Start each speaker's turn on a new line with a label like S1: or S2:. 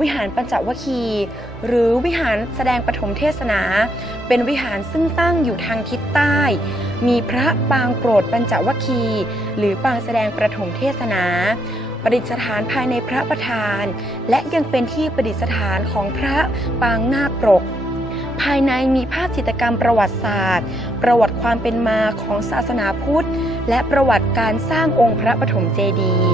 S1: วิหารปัญจวัคคีย์หรือวิหารแสดงปฐมเทศนา เป็นวิหารซึ่งตั้งอยู่ทางทิศใต้ มีพระปางโปรดปัญจวัคคีย์หรือปางแสดงประถมเทศนาประดิษฐานภายในพระประธาน และยังเป็นที่ประดิษฐานของพระปางนาคปรก ภายในมีภาพจิตรกรรมประวัติศาสตร์ ประวัติความเป็นมาของศาสนาพุทธ และประวัติการสร้างองค์พระปฐมเจดีย์